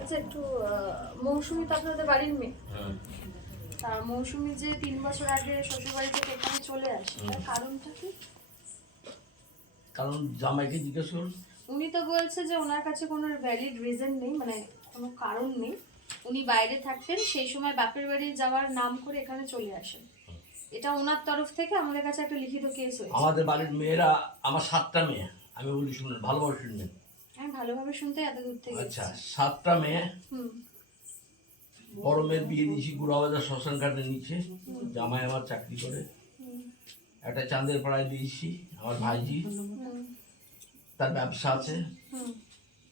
আচ্ছা একটু মৌসুমি তো আপনাদের বাড়ির মেয়ে। তা মৌসুমি যে তিন বছর আগে শ্বশুর বাড়ি থেকে এখানে চলে আসে তার কারণটা কি? কারণ জামাইকে জিজ্ঞেস করুন। উনি তো বলছে যে ওনার কাছে কোনো ভ্যালিড রিজন নেই মানে কোনো কারণ নেই। উনি বাইরে থাকতেন সেই সময় বাপের বাড়ি যাওয়ার নাম করে এখানে চলে আসেন। এটা ওনার তরফ থেকে আমাদের কাছে একটা লিখিত কেস হয়েছে। আমাদের বাড়ির মেয়েরা আমার সাতটা মেয়ে আমি বলি শুনবেন ভালোভাবে শুনবেন। আমি ভালোভাবে শুনতে এত দূর থেকে। আচ্ছা সাতটা মেয়ে হুম। বড় মেয়ের বিয়ে দিয়েছি গুড়াবাজার শ্মশান ঘাটের নিচে জামাই আমার চাকরি করে। একটা চাঁদের পাড়ায় দিয়েছি আমার ভাইজি। তার ব্যবসা আছে।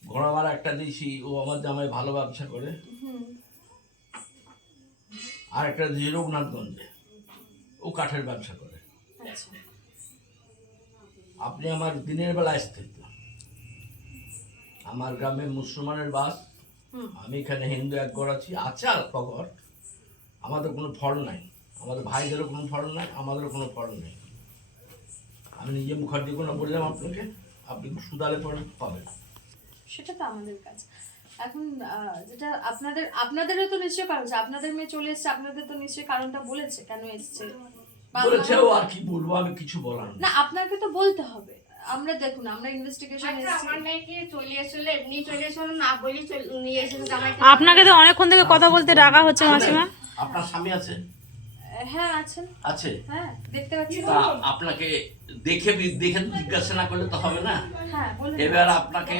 ঘোড়ামারা একটা দিয়েছি ও আমার জামাই ভালো ব্যবসা করে। আর একটা দিয়েছি রঘুনাথগঞ্জে। ও কাঠের ব্যবসা করে। আচ্ছা। আপনি আমার দিনের বেলা আসতে হতো। আমার গ্রামে মুসলমানের বাস। আমি এখানে হিন্দু এক ঘর আছি। আছে আর ঘর। আমাদের কোনো ফল নাই। আমাদের ভাইদেরও কোনো ফল নাই আমাদেরও কোনো ফল নেই। আমি নিজে মুখার্জি কোনো বললাম আপনাকে আপনি সুদালে পড়ে পাবেন। সেটা তো আমাদের কাজ। এখন আহ, যেটা আপনাদের আপনাদেরও তো নিশ্চয়ই কারণ আছে। আপনাদের মেয়ে চলে এসেছে আপনাদের তো নিশ্চয়ই কারণটা বলেছে কেন এসেছে? বলেছে ও আর কি বলব আমি কিছু বলার না আপনাকে তো বলতে হবে। আমরা দেখুন আমরা ইনভেস্টিগেশন আচ্ছা আমার নাকি চলে এসেছিল এমনি চলে এসেছিল না বলি নিয়ে এসেছে জামাইকে। আপনাকে তো অনেকক্ষণ থেকে কথা বলতে ডাকা হচ্ছে মাসিমা। আপনার স্বামী আছে হ্যাঁ আছেন। আছে? হ্যাঁ দেখতে পাচ্ছি। তা আপনাকে দেখে দেখে জিজ্ঞাসা না করলে তো হবে না? হ্যাঁ এবার আপনাকে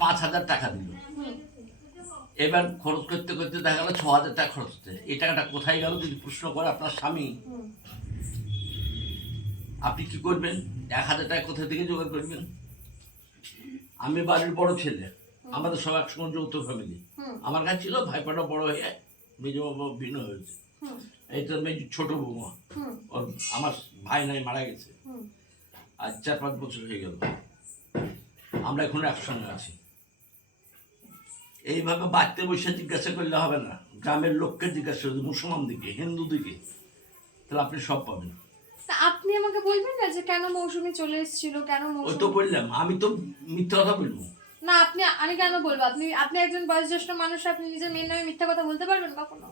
পাঁচ হাজার টাকা দিল। এবার খরচ করতে করতে দেখা গেল ছ হাজার টাকা খরচ হচ্ছে। এই টাকাটা কোথায় গেল যদি প্রশ্ন করে আপনার স্বামী? আপনি কি করবেন? এক হাজার টাকা কোথা থেকে জোগাড় করবেন? আমি বাড়ির বড় ছেলে। আমাদের সব একসঙ্গে যৌথ ফ্যামিলি আমার কাছে ছিল ভাইপাটা বড় হয়ে মেজ ভিন্ন হয়েছে। এই তো মেজ ছোট বৌমা। ওর আমার ভাই নাই, মারা গেছে। আর চার পাঁচ বছর হয়ে গেল। আমরা এখন একসঙ্গে আছি। এইভাবে বাড়তে বসে জিজ্ঞাসা করলে হবে না। গ্রামের লোককে জিজ্ঞাসা করতে মুসলমান দিকে হিন্দু দিকে তাহলে আপনি সব পাবেন। তা আপনি আমাকে বলবেন না যে কেন মৌসুমি চলে এসেছিল কেন ওই মৌসুমি তো বললাম আমি তো মিথ্যা কথা বলব। না আপনি আমি কেন বলব? আপনি আপনি একজন বয়োজ্যেষ্ঠ মানুষ আপনি নিজের মেয়ের নামে মিথ্যা কথা বলতে পারবেন কখনো?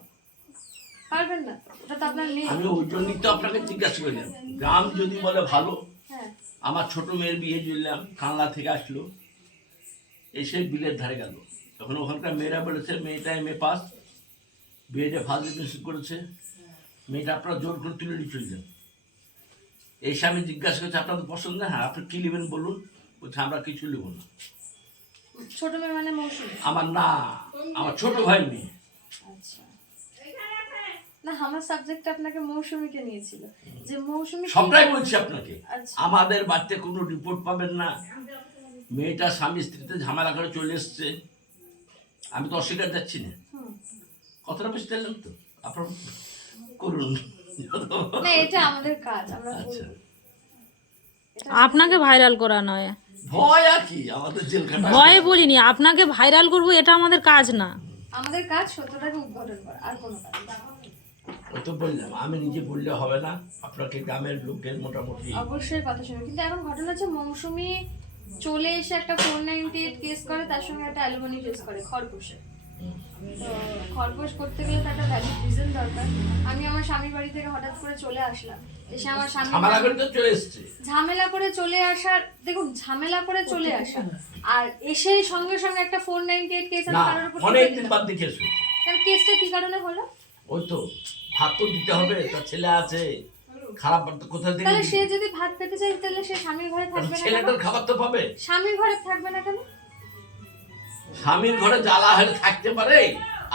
পারবেন না ওটা তো আপনার মেয়ে। আমি ওই জন্যই তো আপনাকে জিজ্ঞাসা করলাম। গ্রাম যদি বলে ভালো হ্যাঁ। আমার ছোট মেয়ের বিয়ে দিলাম কানলা থেকে আসলো এসে বিলের ধারে গেল। তখন ওখানকার মেয়েরা বলেছে মেয়েটা এম এ পাস বিয়েটা ফার্স্ট ডিভিশন করেছে। মেয়েটা আপনারা জোর করে তুলে নিয়ে চলে যান। এসে আমি জিজ্ঞাসা করছি আপনাদের পছন্দ না? হ্যাঁ আপনি কী নেবেন বলুন? বলছে আমরা কিছু নেব না। ছোট মেয়ে মানে মৌসুমি? আমার না আমার ছোট ভাই মেয়ে। আচ্ছা। না আমার সাবজেক্ট আপনাকে মৌসুমীকে নিয়েছিল। যে মৌসুমী সবটাই বলছি আপনাকে। আচ্ছা। আমাদের বাড়িতে কোনো রিপোর্ট পাবেন না। মেয়েটা স্বামী স্ত্রীতে ঝামেলা করে চলে এসছে। আমি তো অস্বীকার যাচ্ছি না। কথাটা বুঝতে পারলেন তো আপনার করুন। না এটা আমাদের কাজ আমরা আচ্ছা। আপনাকে ভাইরাল করা নয়। ভয় আর কি? আমাদের জেলখানা। ভয়ে বলিনি আপনাকে ভাইরাল করব এটা আমাদের কাজ না। আমাদের কাজ সত্যটাকে উদ্ঘাটন করা আর কোনো কাজ ওই তো বললাম আমি নিজে বললে হবে না। আপনাকে গ্রামের লোকের মোটামুটি অবশ্যই কথা শুনবে। কিন্তু এখন ঘটনা হচ্ছে মৌসুমি চলে এসে একটা ফোর নাইনটি এইট কেস করে তার সঙ্গে একটা অ্যালুমিনি কেস করে খরগোশে তো খরগোশ করতে গেলে তো একটা ভ্যালিড রিজন দরকার। আমি আমার স্বামীর বাড়ি থেকে হঠাৎ করে চলে আসলাম এসে আমার স্বামী ঝামেলা করে চলে আসার দেখুন ঝামেলা করে চলে আসা। আর এসে সঙ্গে সঙ্গে একটা ফোর নাইনটি এইট কেস না আমি কারোর উপর অনেক তুলে দিন দিলাম। বাদ কেস হয়েছে। কেসটা কি কারণে হলো? ওই তো ভাত তো দিতে হবে তার ছেলে আছে। খারাপ ভাত তো কোথা থেকে তাহলে সে যদি ভাত পেতে চায় তাহলে সে স্বামীর ঘরে থাকবে না? ছেলেটার খাবার তো পাবে। স্বামীর ঘরে থাকবে না কেন? স্বামীর ঘরে জ্বালা হলে থাকতে পারে।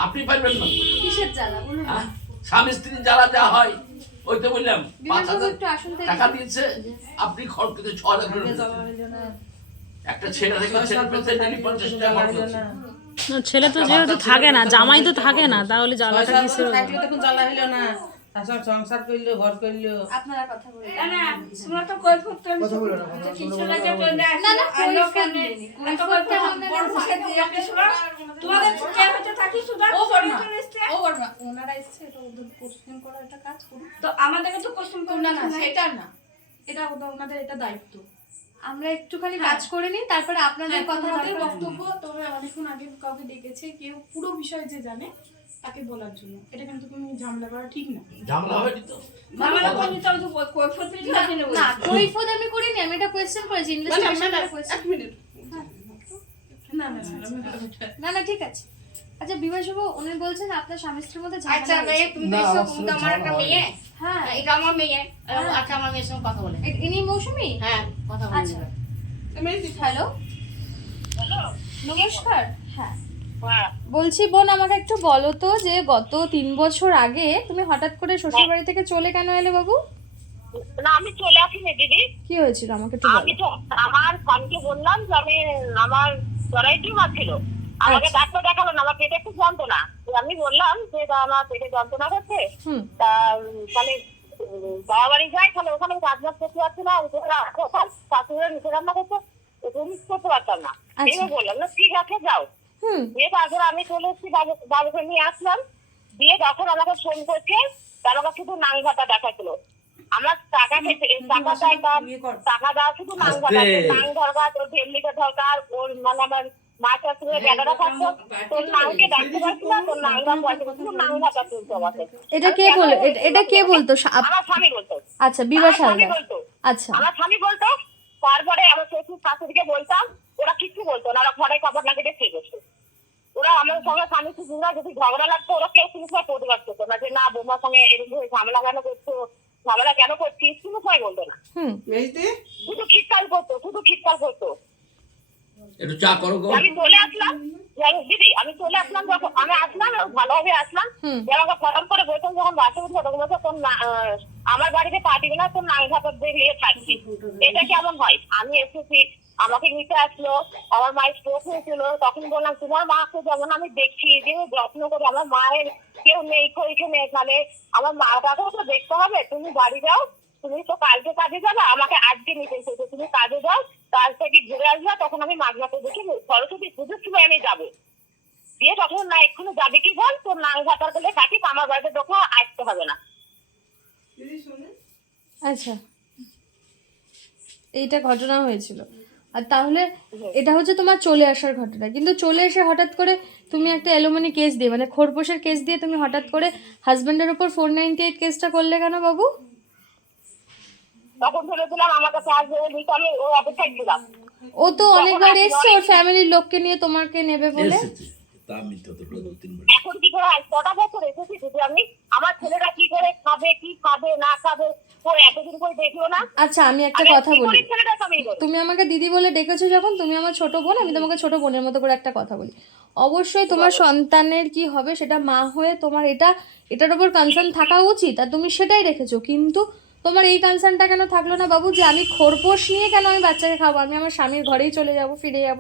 আপনি পারবেন না। কিসের জ্বালা? বলুন? স্বামী স্ত্রী জ্বালা যা হয় ওই তো বললাম পাঁচ হাজার টাকা দিয়েছে আপনি খরচ করতে ছ হাজার একটা ছেলে থেকে ছেলে পেতে পঞ্চাশ টাকা খরচ ছেলে তো যেহেতু থাকে না জামাই তো থাকে না তাহলে জ্বালাটা কিসের জ্বালা হইল না। সংসার করল ঘর করল আপনারা কথা বলুন। না না তোমরা তো কৈফত কিছু লাগে চলে না না আসলো আর কৈফিয়ত এত কৈফিয়ত বড় কাছে মুখে দিয়ে তোমাদের কে হতে থাকি সুধা ও বর্মা চলে ও বর্মা ওনারা এসছে এটা ওদের কোশ্চেন করার একটা কাজ করুন। তো আমাদেরকে তো কোশ্চেন না না সেটা না। এটা ওনাদের এটা দায়িত্ব। আমরা একটুখানি কাজ করে নিই তারপরে আপনাদের কথা বক্তব্য। তবে অনেকক্ষণ আগে কাউকে ডেকেছে কেউ পুরো বিষয় যে জানে তাকে বলার জন্য। এটা কিন্তু তুমি ঝামেলা করা ঠিক না। ঝামেলা তো ঝামেলা করনি তবে তো কৈফত না, না কৈফত আমি করিনি আমি এটা কোয়েশ্চেন করেছি করেছি এক মিনিট না না ঠিক আছে। আচ্ছা বিভাস বাবু উনি বলছেন আপনার স্বামী স্ত্রীর মধ্যে ঝামেলা আচ্ছা মেয়ে তুমি দেখছ তুমি তো আমার একটা মেয়ে। হ্যাঁ। এটা আমার মেয়ে। আচ্ছা আমার মেয়ের সঙ্গে কথা বলে। ইনি মৌসুমি? হ্যাঁ কথা বলে। আচ্ছা। আমি হ্যালো নমস্কার। হ্যাঁ। বলছি বোন আমাকে একটু বলো তো যে গত তিন বছর আগে তুমি হঠাৎ করে শ্বশুর বাড়ি থেকে চলে কেন এলে বাবু? না আমি চলে আসিনি দিদি। কি হয়েছিল? আমাকে একটু আমি তো আমার স্বামীকে বললাম যে আমি আমার জরাই টিউমার ছিল আমাকে আচ্ছা। ডাক্তার দেখাল না আমার পেটে একটু যন্ত্রণা। আমি বললাম যে "দা, আমার পেটে যন্ত্রণা হচ্ছে। তা উম, বাবা বাড়ি যাই তাহলে ওখানে রাজনাথ করতে পারছি না শাশুড়ের নিচে রান্না করতে তুমি করতে পারতাম না। আচ্ছা। এইভাবে বললাম না ঠিক আছে যাও। দিয়ে তারপর আমি চলে এসেছি বাবু বাবুকে নিয়ে আসলাম। দিয়ে যখন আমাকে ফোন করছে তার আমাকে শুধু নাংভাটা দেখাচ্ছিল। আমার টাকা খেতে টাকা ইয়ে টাকা দেওয়া শুধু আস্তে। নাং দরকার তোর দরকার ওর মানে আমার মা থাকতো। তোর নাংকে ডাকতে পারছি না তোর পয়সা শুধু তুলতো আমাকে এটা কে বল? এটা- এটা কে বলতো? আমার স্বামী বলতো। আচ্ছা বিবাস স্বামী বলতো। আচ্ছা। আমার স্বামী বলতো তারপরে আমার শ্বশুর শাশুড়িকে বলতাম ওরা কিচ্ছু বলতো না ওরা ঘরে খবর না কেটে ঠিক ওরা আমার সঙ্গে স্বামী শ্বশুররা যদি ঝগড়া লাগতো ওরা কেউ কোনো সময় প্রতিবাদ করতো না যে না বৌমার সঙ্গে এরকম হয়ে ঝামেলা কেন করছ? ঝামেলা কেন করছিস কোনো সময় বলতো না। শুধু খিটকাল করতো শুধু খিটকাল করতো। একটু চা করো আমি চলে আসলাম। যে আমি- দিদি আমি চলে আসলাম যখন আমি আসলাম ভালোভাবে আসলাম। যে আমাকে ফরম করে বলতাম যখন বাসে উঠবো তখন বলতো তোর না- আহ, আমার বাড়িতে পাঠিয়ে না তোর নাং ঘাটার দিয়ে থাকছি এটা কেমন হয়? আমি এসেছি আমাকে নিতে আসলো আমার মায়ের স্ট্রোক হয়েছিল তখন বললাম তোমার মাকে যেমন আমি দেখছি যে যত্ন করে আমার মায়ের কেউ নেই এখানে এখানে আমার মা মাটাকেও তো দেখতে হবে তুমি বাড়ি যাও তুমি তো কালকে কাজে যাবে আমাকে আজকে নিতে এসেছ তুমি কাজে যাও কাজ থেকে ঘুরে আসবে তখন আমি মাঝমাতে দেখি সরস্বতী পুজোর সময় আমি যাব। দিয়ে তখন না এক্ষুনি যাবে কি বল? তোর নাং ঘাটার গেলে কাটিস আমার বাড়িতে তখন আসতে হবে না। আচ্ছা। এইটা ঘটনা হয়েছিল। আর তাহলে এটা হচ্ছে তোমার চলে আসার ঘটনা। কিন্তু চলে এসে হঠাৎ করে তুমি একটা অ্যালুমিনি কেস দিয়ে মানে খোরপোশের কেস দিয়ে তুমি হঠাৎ করে হাজব্যান্ডের উপর ফোর নাইনটি এইট কেসটা করলে কেন বাবু? তখন ভেবেছিলাম আমার কাছে আসবে আমি ও অপেক্ষায় ছিলাম। ও তো অনেকবার এসছে ওর ফ্যামিলির লোককে নিয়ে তোমাকে নেবে বলে? তা মিথ্যা তো দু তিনবার এখন কি করে আজ কটা বছর এসেছি যদি আমি আমার ছেলেরা কি করে খাবে কি খাবে না খাবে আচ্ছা আমি একটা কথা বলি। তুমি আমাকে দিদি বলে ডেকেছো যখন তুমি আমার ছোট বোন আমি তোমাকে ছোট বোনের মতো করে একটা কথা বলি। অবশ্যই তোমার সন্তানের কি হবে সেটা মা হয়ে তোমার এটা এটার উপর কনসার্ন থাকা উচিত আর তুমি সেটাই রেখেছো। কিন্তু তোমার এই কনসার্নটা কেন থাকল না বাবু? যে আমি খোরপোশ নিয়ে কেন আমি বাচ্চাকে খাব? আমি আমার স্বামীর ঘরেই চলে যাব ফিরে যাব।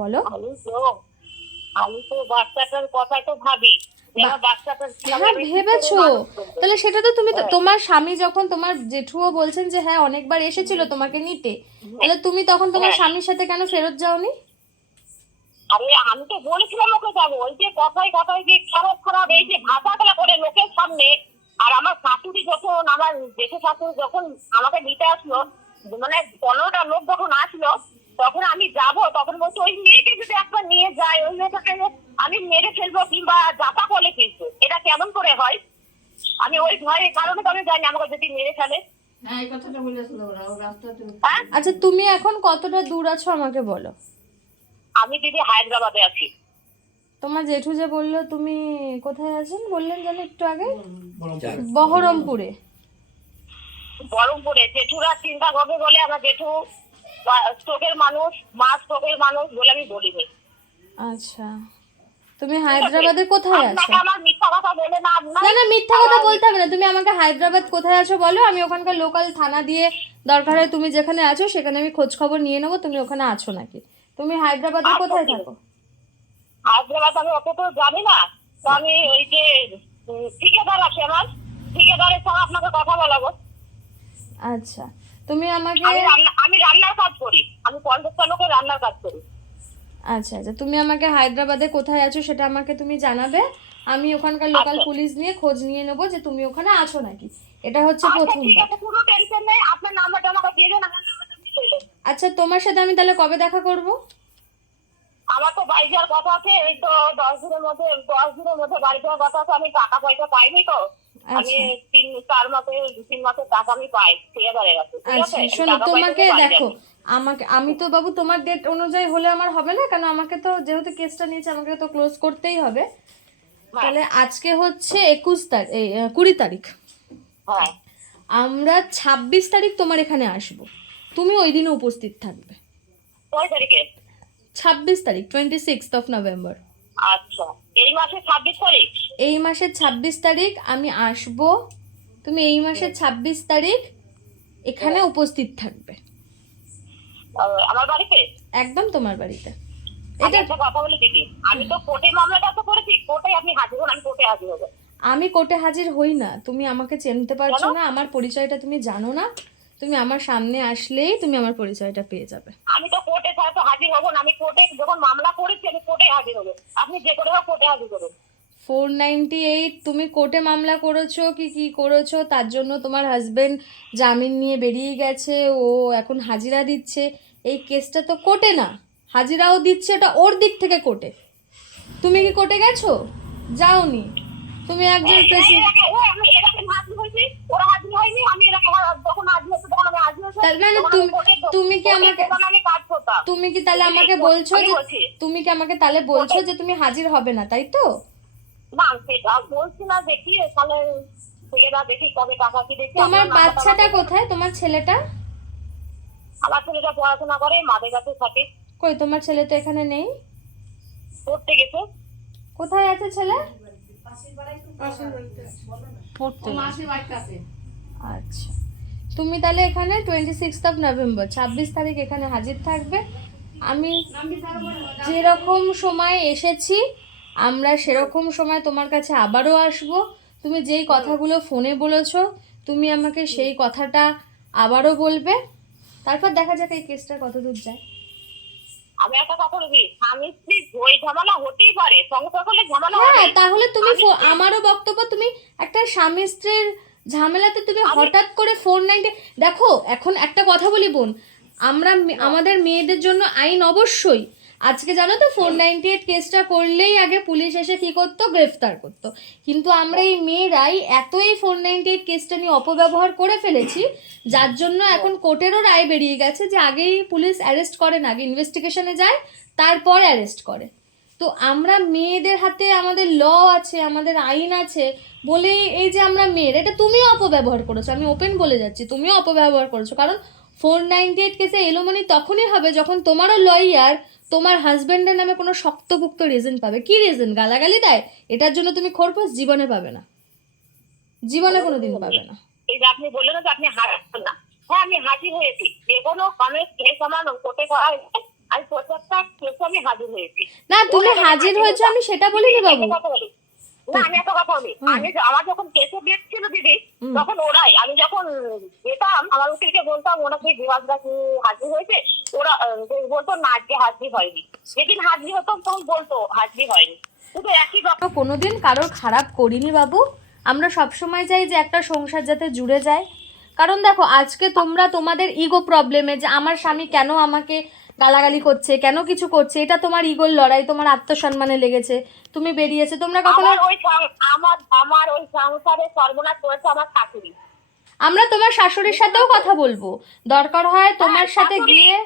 বলো। আমি তো বাচ্চাটার কথা ভাবি। হ্যাঁ ভেবেছো। তাহলে সেটা তো তুমি তোমার স্বামী যখন তোমার জেঠুও বলছেন যে হ্যাঁ অনেকবার এসেছিল তোমাকে নিতে। তাহলে তুমি তখন তোমার স্বামীর সাথে কেন ফেরত যাওনি? আমি আমি তো বলেছিলাম ওকে যাব। ওই যে কথায় কথায় যে খারাপ খারাপ এই যে করে লোকের সামনে। আর আমার শাশুড়ি যখন আমার দেশে শাশুড়ি যখন আমাকে নিতে আসলো মানে পনেরোটা লোক যখন আসলো তখন আমি যাব তখন বলছি ওই মেয়েকে যদি একবার নিয়ে যায় ওই মেয়েটাকে আমি মেরে ফেলব কিংবা জাপা বলে ফেলব। এটা কেমন করে হয়? আমি ওই ভয়ে কারণে তো আমি জানি আমাকে যদি মেরে ফেলে। হ্যাঁ হ্যাঁ? আচ্ছা তুমি এখন কতটা দূর আছো আমাকে বলো। আমি দিদি হায়দ্রাবাদে আছি। তোমার জেঠু যে বলল তুমি কোথায় আছেন বললেন যেন একটু আগে। চা। বহরমপুরে। জেঠুরা চিন্তা করবে বলে আমার জেঠু স্ট্রোকের মানুষ মা স্ট্রোকের মানুষ বলে আমি বলিনি। আচ্ছা। তুমি হায়দ্রাবাদে কোথায় আছো? আমার মিথ্যা কথা বলে না না না মিথ্যা কথা বলতে হবে না। তুমি আমাকে হায়দ্রাবাদ কোথায় আছো বলো? আমি ওখানকার লোকাল থানা দিয়ে দরকার হয় তুমি যেখানে আছো সেখানে আমি খোঁজ খবর নিয়ে নেব। তুমি ওখানে আছো নাকি? তুমি হায়দ্রাবাদে কোথায় থাকো? হায়দ্রাবাদ আমি অত তো জানি না। তো আমি ওই যে ঠিকাদার আছে আমার। ঠিকাদারের সঙ্গে আপনাকে কথা বলাবো। আচ্ছা। তুমি আমাকে আমি রান্না আমি রান্নার কাজ করি। আমি পঞ্চাশটা লোকের রান্নার কাজ করি। আচ্ছা আচ্ছা। তুমি আমাকে হায়দ্রাবাদে কোথায় আছো সেটা আমাকে তুমি জানাবে। আমি ওখানকার লোকাল আচ্ছা। পুলিশ নিয়ে খোঁজ নিয়ে নেব যে তুমি ওখানে আছো নাকি। এটা হচ্ছে আচ্ছা প্রথম কোনো টেনশন নেই। আপনার নাম্বারটা আমাকে দিয়ে দেন আচ্ছা তোমার সাথে আমি তাহলে কবে দেখা করব? আমার তো বাড়ি যাওয়ার কথা আছে। এই তো দশ দিনের মধ্যে দশ দিনের মধ্যে বাড়ি যাওয়ার কথা আছে। আমি টাকা পয়সা পাইনি তো। আমি আচ্ছা তিন চার মাসে তিন মাসের টাকা আমি পাই আচ্ছা শোনো তোমাকে দেখো আমাকে আমি তো বাবু তোমার ডেট অনুযায়ী হলে আমার হবে না কারণ আমাকে তো যেহেতু কেসটা নিয়েছে আমাকে তো ক্লোজ করতেই হবে। তাহলে আজকে হচ্ছে একুশ তারিখ কুড়ি তারিখ। হ্যাঁ। আমরা ছাব্বিশ তারিখ তোমার এখানে আসব। তুমি ওই দিনে উপস্থিত থাকবে। ছাব্বিশ তারিখ টোয়েন্টি সিক্স অফ নভেম্বর আচ্ছা। এই মাসে ছাব্বিশ তারিখ? এই মাসের ছাব্বিশ তারিখ আমি আসব। তুমি এই মাসের ছাব্বিশ তারিখ এখানে উপস্থিত থাকবে। আমার বাড়িতে? একদম তোমার বাড়িতে। একটা কথা বলি দিদি আমি তো কোর্টে মামলাটা তো করেছি কোর্টে আপনি হাজির হন আমি কোর্টে হাজির হব। আমি কোর্টে হাজির হই না তুমি আমাকে চিনতে পারছ না আমার পরিচয়টা তুমি জানো না। তুমি আমার সামনে আসলেই তুমি আমার পরিচয়টা পেয়ে যাবে আমি তো কোর্টে ছাড়া তো হাজির হব না আমি কোর্টে যখন মামলা করেছি আমি কোর্টে হাজির হব আপনি যে করে হোক কোর্টে হাজির করুন ফোর নাইনটি এইট তুমি কোর্টে মামলা করেছ কি কি করেছ তার জন্য তোমার হাজবেন্ড জামিন নিয়ে বেরিয়ে গেছে ও এখন হাজিরা দিচ্ছে এই কেসটা তো কোর্টে না হাজিরাও দিচ্ছে ওটা ওর দিক থেকে কোর্টে তুমি কি কোর্টে গেছো যাওনি তুমি একজন প্রেসিডেন্ট তার মানে তুমি- তুমি কি আমাকে-। তুমি কি তাহলে আমাকে বলছো যে তুমি কি আমাকে তাহলে বলছো যে তুমি হাজির হবে না তাই তো? না, সেটা বলছি না, দেখি, তাহলে দেখি কবে টাকা কি দেখি, তোমার বাচ্চাটা কোথায়? তোমার ছেলেটা? আমার ছেলেটা পড়াশোনা করে মাদের কাছে থাকে। কই তোমার ছেলে তো এখানে নেই? পড়তে গেছে। কোথায় আছে ছেলে? পড়তে আচ্ছা। তুমি তাহলে এখানে টোয়েন্টি সিক্স অফ নভেম্বর ছাব্বিশ তারিখ এখানে হাজির থাকবে। আমি যেরকম সময় এসেছি আমরা সেরকম সময় তোমার কাছে আবারও আসব। তুমি যেই কথাগুলো ফোনে বলেছ তুমি আমাকে সেই কথাটা আবারও বলবে। তারপর দেখা যাক এই কেসটা কতদূর যায়। আমি একটা কথা বলি স্বামী স্ত্রী ওই ঝামেলা হতেই পারে সংসার করলে ঝামেলা হ্যাঁ তাহলে তুমি আমারও বক্তব্য তুমি একটা স্বামী স্ত্রীর ঝামেলাতে তুমি হঠাৎ করে ফোর নাইনটি দেখো এখন একটা কথা বলি বোন আমরা আমাদের মেয়েদের জন্য আইন অবশ্যই। আজকে জানো তো ফোর নাইনটি এইট কেসটা করলেই আগে পুলিশ এসে কী করতো? গ্রেফতার করতো। কিন্তু আমরা এই মেয়েরাই এতই ফোর নাইনটি এইট কেসটা নিয়ে অপব্যবহার করে ফেলেছি যার জন্য এখন কোর্টেরও রায় বেরিয়ে গেছে যে আগেই পুলিশ অ্যারেস্ট করে না আগে ইনভেস্টিগেশনে যায় তারপর অ্যারেস্ট করে। তো আমরা মেয়েদের হাতে আমাদের ল আছে, আমাদের আইন আছে বলে এই যে আমরা মেয়ের, এটা তুমিও অপব্যবহার করেছ। আমি ওপেন বলে যাচ্ছি, তুমিও অপব্যবহার করেছ। কারণ ফোর নাইনটি এইট কেসে এলো মানে তখনই হবে যখন তোমারও লয়ার তোমার হাজবেন্ডের নামে কোনো শক্তভুক্ত রিজন পাবে। কি রিজন গালাগালি দেয়? এটার জন্য তুমি খোরপোশ জীবনে পাবে না। জীবনে কোনো দিন পাবে না। এই যে আপনি বললেন যে আপনি হাজির না। হ্যাঁ আমি হাজির হয়েছি যে কোনো কামের কেস আমার কোর্টে করা হয়েছে আমি প্রত্যেকটা কেসে আমি হাজির হয়েছি। না তুমি হাজির হয়েছো আমি সেটা বলিনি বাবু। না আমি একটা কথা বলি। আমি আমার যখন কেসে ছিল দিদি তখন ওরাই আমি যখন যেতাম আমার উকিলকে বলতাম ওরা কি বিভাগরা কি হাজির হয়েছে? ওরা বলতো না আজকে হাজির হয়নি। যেদিন হাজির হতো তখন বলতো হাজির হয়নি। শুধু একই কথা কোনোদিন কারোর খারাপ করিনি বাবু। আমরা সবসময় চাই যে একটা সংসার যাতে জুড়ে যায়। কারণ দেখো আজকে তোমরা তোমাদের ইগো প্রবলেমে যে আমার স্বামী কেন আমাকে গালাগালি করছে কেন কিছু করছে? এটা তোমার ইগোর লড়াই তোমার আত্মসম্মানে লেগেছে। তুমি বেরিয়েছে তোমরা কখনো আমার ওই আমার আমার ওই সংসারে সর্বনাশ করেছে আমার শাশুড়ি। আমরা তোমার শাশুড়ির সাথেও কথা বলব। দরকার হয় তোমার সাথে গিয়ে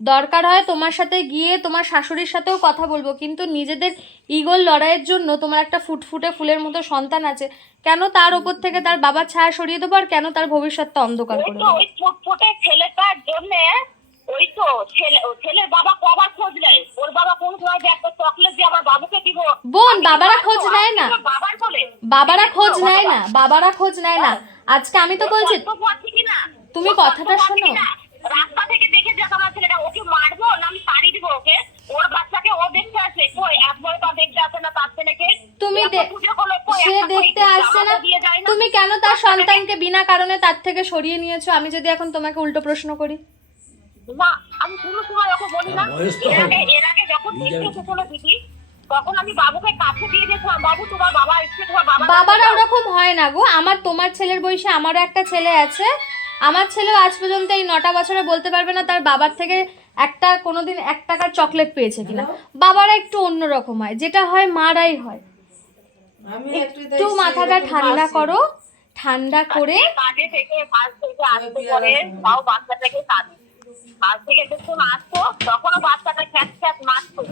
দরকার হয় তোমার সাথে গিয়ে তোমার শাশুড়ির সাথেও কথা বলব কিন্তু নিজেদের ইগোর লড়াইয়ের জন্য তোমার একটা ফুটফুটে ফুলের মতো সন্তান আছে। কেন তার ওপর থেকে তার বাবার ছায়া সরিয়ে দেবো আর কেন তার ভবিষ্যৎটা অন্ধকার করে ফুটফুটে ছেলেটার জন্য ওই তো ছেলে ছেলের বাবা কবার খোঁজ নেয়? ওর বাবা কোন সময় যে একটা চকলেট দিয়ে আমার বাবুকে দিব। বোন বাবারা খোঁজ নেয় না। বাবার বলে। বাবারা খোঁজ নেয় না বাবারা খোঁজ নেয় না। আজকে আমি তো বলছি? তুমি কথাটা শোনো। রাস্তা থেকে দেখে যাক আমার ছেলেটা ওকে মারবো না আমি তাড়ি দিব ওকে? ওর বাচ্চাকে ও দেখতে আসে। কই একবার তা দেখতে আসে না তার ছেলেকে? তুমি সে দেখতে আসছে না। তুমি কেন কেন তার সন্তানকে বিনা কারণে তার থেকে সরিয়ে নিয়েছো? আমি যদি এখন তোমাকে উল্টো প্রশ্ন করি। না আমি কোনো সময় ওকে বলি না। এর আগে এর আগে যখন নিজের- দেখতে এসেছিল দিদি তখন আমি বাবুকে কাছে দিয়ে দিয়েছিলাম বাবু তোমার বাবা এসছে তোমার বাবা বাবারা ওরকম হয় না গো। আমার তোমার ছেলের বয়সে আমারও একটা ছেলে আছে। আমার ছেলেও আজ পর্যন্ত এই নটা বছরে বলতে পারবে না তার বাবার থেকে একটা কোনোদিন এক টাকার চকলেট পেয়েছে কিনা। বাবারা একটু অন্যরকম হয়। যেটা হয় মারাই হয়। আমি একটু মাথাটা ঠান্ডা করো। ঠান্ডা করে কাজে থেকে কাজ থেকে আসতে পরে তাও বাচ্চাটাকে কাঁদে কাজ থেকে যখন আসতো তখনও বাচ্চাটা খ্যাত খ্যাত মারতো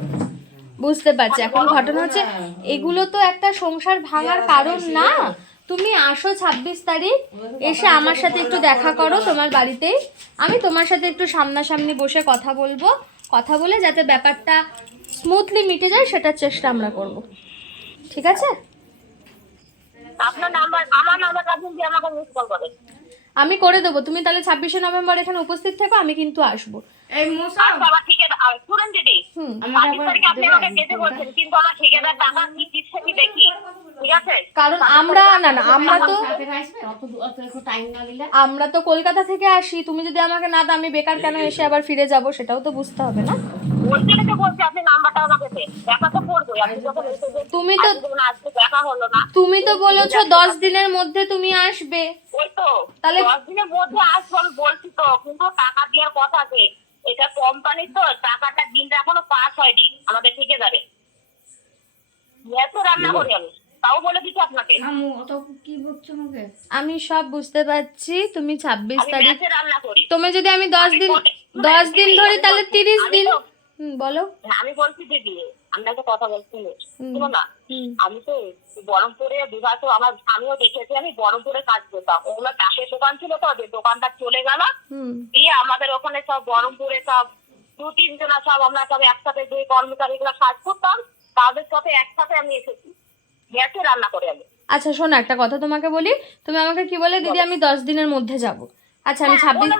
বুঝতে পারছি। এখন ঘটনা হচ্ছে এগুলো তো একটা সংসার ভাঙার কারণ না। তুমি আসো ছাব্বিশ তারিখ এসে আমার সাথে একটু দেখা করো তোমার বাড়িতেই আমি তোমার সাথে একটু সামনাসামনি বসে কথা বলব। কথা বলে যাতে ব্যাপারটা স্মুথলি মিটে যায় সেটার চেষ্টা আমরা করব। ঠিক আছে? আপনার নাম্বার আমার নাম্বার আপনি আমাকে মিস কল করেন আমি করে দেবো। তুমি তাহলে ছাব্বিশে নভেম্বর এখানে উপস্থিত থেকো আমি কিন্তু আসব। এই মশা বাবা ঠিকাদার আর শুনেন দিদি হুম তারিখে আপনি আমাকে যেতে বলছেন কিন্তু আমার ঠিকাদার টাকা কি দিচ্ছে কি দেখি ঠিক আছে? কারণ আমরা না না আমরা তো তাড়াতাড়ি আসবে অত দূর- অত একটু টাইম না দিলে আমরা তো কলকাতা থেকে আসি তুমি যদি আমাকে না দাও আমি বেকার কেন এসে আবার ফিরে যাব সেটাও তো বুঝতে হবে না? তুমি তো তুমি তো বলেছ দশ দিনের মধ্যে তুমি আসবে। ওই তো তাহলে- দশ দিনের মধ্যে আসব আমি বলছি তো কিন্তু টাকা দেওয়ার কথা আছে। এটা কোম্পানি তো টাকাটা দিনটা এখনও পাস হয়নি আমাদের ঠিকাদারে এত রান্না করি আমি তাও বলে দিচ্ছি আপনাকে। কি বলছো আমি সব বুঝতে পারছি তুমি ছাব্বিশ তারিখ রান্না করি। তুমি যদি আমি দশ দিন দশ দিন ধরি তাহলে তিরিশ দিন বলো। আমি বলছি দিদি আমি একটা কথা বলছি। শুনো না আমি তো বহরমপুরে বিবাহ আমার স্বামীও দেখেছি আমি বহরমপুরে কাজ করতাম। ওগুলো চাষের দোকান ছিল তো যে দোকানটা চলে গেল। দিয়ে আমাদের ওখানে সব বহরমপুরে সব দু তিনজনা সব আমরা সব একসাথে যে কর্মচারী গুলো কাজ করতাম তাদের সাথে একসাথে আমি এসেছি। গ্যাসে রান্না করে আমি। আচ্ছা শোনো একটা কথা তোমাকে বলি। তুমি আমাকে কি বলে দিদি আমি দশ দিনের মধ্যে যাব। আচ্ছা আমি ছাব্বিশ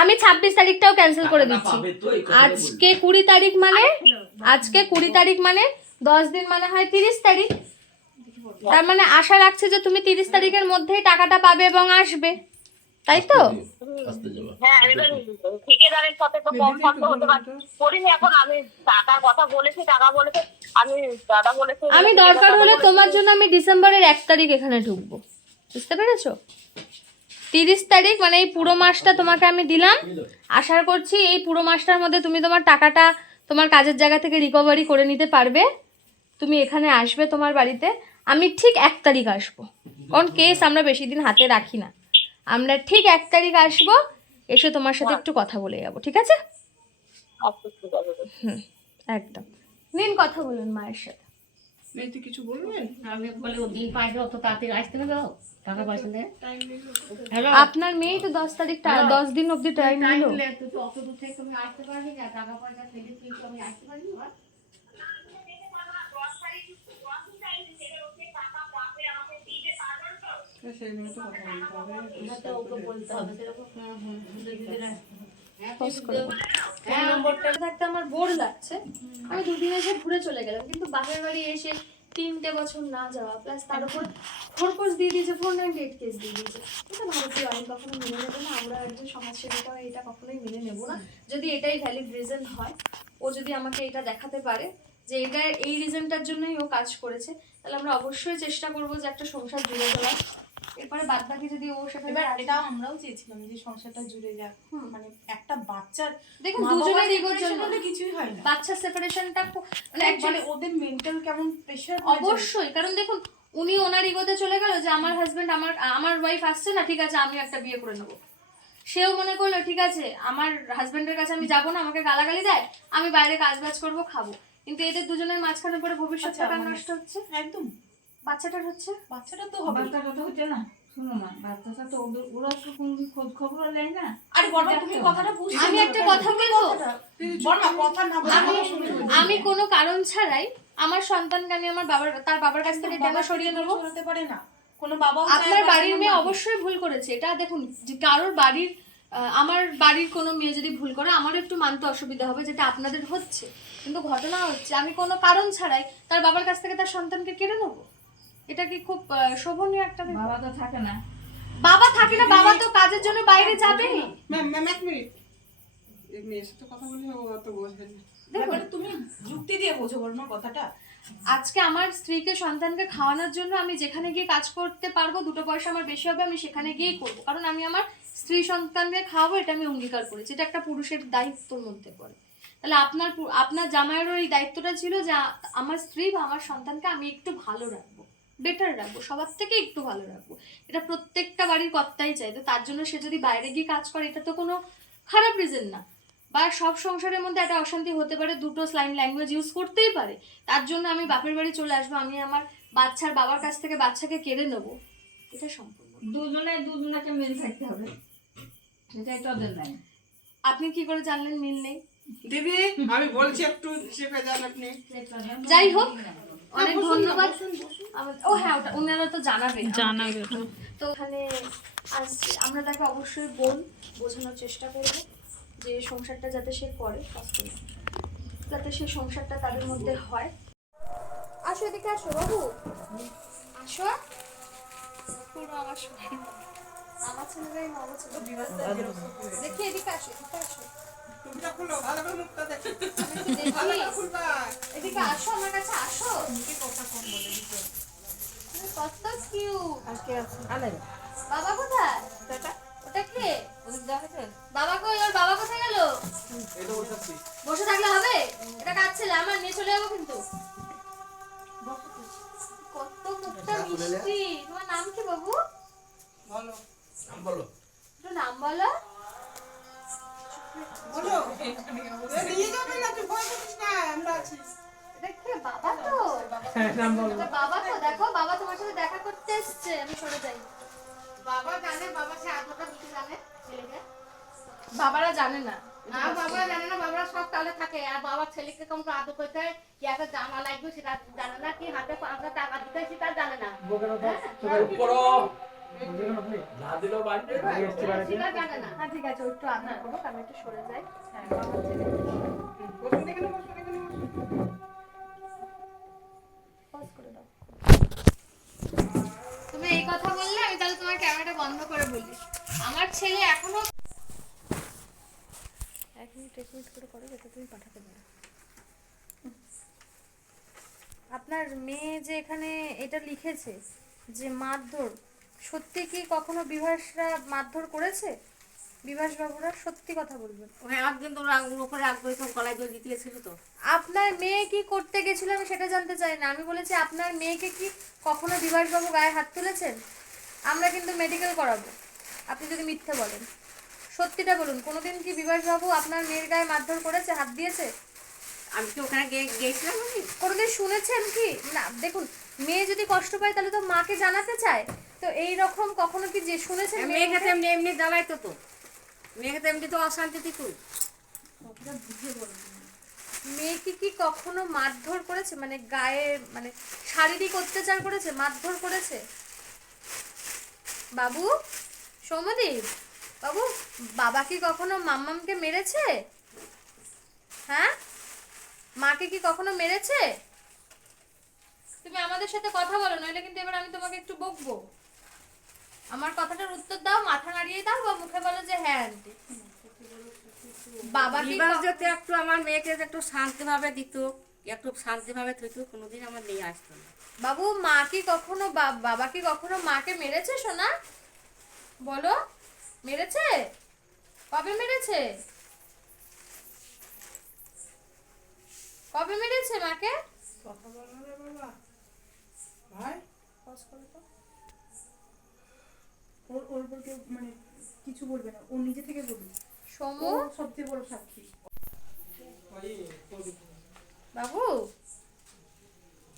আমি ছাব্বিশ তারিখটাও ক্যান্সেল করে দিচ্ছি। কথাটা আজকে কুড়ি তারিখ মানে? আজকে কুড়ি তারিখ। মানে? দশ দিন মানে হয় তিরিশ তারিখ? তার মানে আশা রাখছে যে তুমি তিরিশ তারিখের মধ্যেই টাকাটা পাবে এবং আসবে। তাই তো? হ্যাঁ ঠিকাদারের সাথে তো কম কম হতে পারে। এখন আমি টাকার কথা বলেছি টাকা বলেছে আমি দাদা বলেছে আমি দরকার হলে তোমার জন্য আমি ডিসেম্বরের এক তারিখ এখানে ঢুকবো। বুঝতে পেরেছ? তিরিশ তারিখ মানে এই পুরো মাসটা তোমাকে আমি দিলাম। আশা করছি এই পুরো মাসটার মধ্যে তুমি তোমার টাকাটা তোমার কাজের জায়গা থেকে রিকভারি করে নিতে পারবে। তুমি এখানে আসবে তোমার বাড়িতে। আমি ঠিক এক তারিখ আসব। কারণ কেস আমরা বেশি দিন হাতে রাখি না। আমরা ঠিক এক তারিখ আসব এসে তোমার সাথে একটু কথা বলে যাব ঠিক আছে? আচ্ছা, ঠিক আছে। হুম একদম। নিন কথা বলুন মায়ের সাথে। মেয়েতে কিছু বলবেন আমি বলি ও দিন পাঁচটা অত তাড়াতাড়ি আসতে না দাও টাকা পয়সা দেয় হ্যালো আপনার মেয়ে তো দশ তারিখ টা- দশ দিন অবধি টাইম টাইম নিল। দিলে তুই তো অত দূর থেকে তুমি আসতে পারবি না টাকা পয়সা থেকে তুই তো আমি আসতে পারবি না সেই নিয়ে তো কথা বলতে হবে। আমার তো ওকে বলতে হবে সেরকম। হুম হুম হ্যাঁ ফোন নম্বরটা থাকতে আমার বোর লাগছে আমি দুদিন এসে ঘুরে চলে গেলাম কিন্তু বাপের বাড়ি এসে তিনটে বছর না যাওয়া প্লাস তার উপর খরপোশ দিয়ে দিয়েছে ফোর এইট কেস দিয়ে দিয়েছে। এটা ভারতীয় আইন কখনো মেনে নেব না আমরা একজন সমাজসেবিকা এটা কখনোই মেনে নেব না। যদি এটাই ভ্যালিড রিজন হয় ও যদি আমাকে এটা দেখাতে পারে যে এটা এই রিজনটার জন্যই ও কাজ করেছে তাহলে আমরা অবশ্যই চেষ্টা করব যে একটা সংসার জুড়ে তোলার। এরপরে বাদ বাকি যদি ও সেখানে এবার এটাও আমরাও চেয়েছিলাম যে সংসারটা জুড়ে যাক। মানে একটা বাচ্চার দেখুন দুজনের ইগোর জন্য কিছুই হয় না। বাচ্চা সেপারেশনটা মানে অ্যাকচুয়ালি ওদের মেন্টাল কেমন প্রেশার অবশ্যই কারণ দেখুন উনি ওনার ইগোতে চলে গেল যে আমার হাজবেন্ড আমার আমার ওয়াইফ আসছে না ঠিক আছে আমি একটা বিয়ে করে নেব। সেও মনে করল ঠিক আছে আমার হাজবেন্ডের কাছে আমি যাব না আমাকে গালাগালি দেয় আমি বাইরে কাজ বাজ করব খাব। কিন্তু এদের দুজনের মাঝখানে পরে ভবিষ্যৎটা আচ্ছা, মানে- নষ্ট হচ্ছে? একদম। বাচ্চাটার হচ্ছে? বাচ্চাটা তো হবে। বাচ্চাটা তো হচ্ছে না। শোনো না বাচ্চাটা তো ওদের ওরা তো কোনো খোঁজ খবর নেয় না। আরে বড়মা তুমি কথাটা বুঝছ আমি। একটা কথা বলব? বড়মা কথা না আমি কথা শুনে বলো। আমি কোনো কারণ ছাড়াই আমার সন্তানকে আমি আমার বাবার তার বাবার কাছ থেকে কেন বাবা সরিয়ে নেব। সরাতে পারে না। কোনো চায় আপনার বাড়ির মেয়ে অবশ্যই ভুল করেছে। এটা দেখুন যে কারোর বাড়ির আমার বাড়ির কোনো মেয়ে যদি ভুল করে আমারও একটু মানতে অসুবিধা হবে যেটা আপনাদের হচ্ছে। কিন্তু ঘটনা হচ্ছে আমি কোনো কারণ ছাড়াই তার বাবার কাছ থেকে তার সন্তানকে কেড়ে নেব? এটা কি খুব শোভনীয় একটা বাবা তো থাকে না। বাবা থাকে না বাবা তো কাজের জন্য বাইরে যাবে। ম্যাম ম্যাম এক মিনিট। এই মেয়ের সাথে কথা বলি ও না। ব্যাপারে তুমি যুক্তি দিয়ে বোঝো বর্মা কথাটা। আজকে আমার স্ত্রীকে সন্তানকে খাওয়ানোর জন্য আমি যেখানে গিয়ে কাজ করতে পারব দুটো পয়সা আমার বেশি হবে আমি সেখানে গিয়েই করব। কারণ আমি আমার স্ত্রী সন্তানকে খাওয়াবো এটা আমি অঙ্গীকার করেছি। এটা একটা পুরুষের দায়িত্বর মধ্যে পড়ে। তাহলে আপনার আপনার জামাইয়েরও এই দায়িত্বটা ছিল যে আমার স্ত্রী বা আমার সন্তানকে আমি একটু ভালো রাখব। বেটার রাখব সবার থেকে একটু ভালো রাখব। এটা প্রত্যেকটা বাড়ির কর্তাই চাই তো তার জন্য সে যদি বাইরে গিয়ে কাজ করে এটা তো কোনো খারাপ রিজন না। বা সব সংসারের মধ্যে একটা অশান্তি হতে পারে দুটো স্লাইন ল্যাঙ্গুয়েজ ইউজ করতেই পারে। তার জন্য আমি বাপের বাড়ি চলে আসব আমি আমার বাচ্চার বাবার কাছ থেকে বাচ্চাকে কেড়ে নেব। এটা সম্পূর্ণ। দুজনে দুজনাকে মিল থাকতে হবে। এটাই তো লাইন আপনি কি করে জানলেন মিল নেই? দিদি আমি বলছি একটু চেপে যান আপনি। যাই হোক অনেক ধন্যবাদ। ও হ্যাঁ ওটা ওনারা তো জানাবে জানাবে। তো ওখানে আসছে আমরা তাকে অবশ্যই বোন বোঝানোর চেষ্টা করব যে সংসারটা যাতে সে করে কষ্ট যাতে সে সংসারটা তাদের মধ্যে হয়। আসো এদিকে আসো বাবু। আসো। পুরো আমার সঙ্গে। আমার ছেলেরাই মামা ছেলে। দেখি এদিকে আসো এদিকে আসো। টুপিটা খুলো ভালো করে মুখটা দেখো। ভালো করে খুলবা। এদিকে আসো আমার কাছে আসো। তুমি কত কিউট আজকে আছে? আলাই বাবা কোথায়? ওটা কে? বাবা কই? ওর বাবা কোথায় গেল? বসে থাকলে হবে? এটা কাজ ছেলে? আমার নিয়ে চলে যাব কিন্তু। কত মুখটা মিষ্টি। তোমার নাম কি বাবু? বলো। বলো। একটু নাম বলো। বলো। নিয়ে যাবে না তুই ভয় করিস না আমরা আছি। বাবা তো? নাম বলো। এটা বাবা তো দেখো বাবা তোমার সাথে দেখা করতে এসছে আমি সরে যাই। বাবা জানে বাবা সে আদরটা দিতে জানে ছেলেকে। বাবারা জানে না। না বাবা জানে না বাবা সব তাহলে থাকে। আর বাবার ছেলেকে কেমন করে আদর করতে হয়? কি একটা জামা লাগবে সেটা জানে না কি হাতে পাঁচটা টাকা দিতে হয় সেটা জানে না। না দিলেও বাড়িতে হ্যাঁ ঠিক আছে ও একটু আদর করো আমি একটু সরে যাই। বসুন এখানে বসুন এখানে পজ করে দাও। তুমি এই কথা বললে আমি তাহলে তোমার ক্যামেরাটা বন্ধ করে বলি। আমার ছেলে এখনও এক মিনিট এক মিনিট করে করো যাতে তুমি পাঠাতে পারো। আপনার মেয়ে যে এখানে এটা লিখেছে যে মারধর সত্যি কি কখনো বিভাসরা মারধর করেছে? বিভাস বাবুরা সত্যি কথা বলবেন। ওখানে একদিন তোমরা আঙুল উপরে আগ্রহ কলাই দিয়ে দিতেছিল তো। আপনার মেয়ে কি করতে গেছিল আমি সেটা জানতে চাই না। আমি বলেছি আপনার মেয়েকে কি কখনো বিভাসবাবু গায়ে হাত তুলেছেন? আমরা কিন্তু মেডিকেল করাবো। আপনি যদি মিথ্যে বলেন। সত্যিটা বলুন কোনোদিন কি বিভাসবাবু আপনার মেয়ের গায়ে মারধর করেছে হাত দিয়েছে? আমি কি ওখানে গিয়ে- গিয়েছিলাম কোনোদিন শুনেছেন কি? না দেখুন মেয়ে যদি কষ্ট পায় তাহলে তো মাকে জানাতে চায়। তো এই রকম কখনো কি যে শুনেছেন মেয়ে মেয়েকে তো এমনি এমনি জ্বালাইতো তো। মেয়েকে তো এমনি তো অশান্তি দিত মেয়েকে কি কখনো মারধর করেছে? মানে গায়ে মানে শারীরিক অত্যাচার করেছে? মারধর করেছে? বাবু? সৌমদীপ বাবু বাবা কি কখনো মাম্মামকে মেরেছে? হ্যাঁ? মাকে কি কখনো মেরেছে? তুমি আমাদের সাথে কথা বলো নইলে কিন্তু এবার আমি তোমাকে একটু বকবো। আমার কথাটার উত্তর দাও মাথা নাড়িয়ে দাও বা মুখে বলো যে হ্যাঁ আন্টি। বাবা ক- যদি একটু আমার মেয়েকে একটু শান্তিভাবে দিত একটু শান্তিভাবে থইত কোনোদিন আমার নিয়ে আসতো না। বাবু মা কি কখনো বাবা কি কখনো মাকে মেরেছে সোনা? বলো মেরেছে? কবে মেরেছে? কবে মেরেছে মাকে? কথা বলো বাবা। ভাই ওর ওর উপর কেউ মানে কিছু বলবে না ও নিজে থেকে বলবে। সমু? সবচেয়ে বড় সাক্ষী। বাবু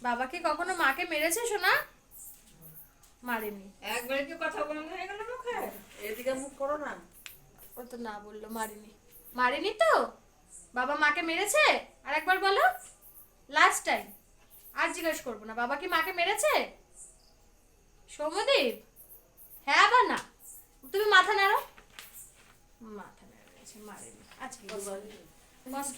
বাবা কি কখনো মাকে মেরেছে সোনা? মারেনি। একবারে কি কথা বলে না এগুলো মুখে? এদিকে মুখ করো না। ও তো না বলল মারেনি। মারেনি তো? বাবা মাকে মেরেছে? আর একবার বলো। লাস্ট টাইম আর জিজ্ঞেস করব না বাবা কি মাকে মেরেছে? সৌমদীপ? হ্যাঁ বা না? তুমি মাথা নাড়ো। মাথা নাড়ো আজকে আচ্ছা কষ্ট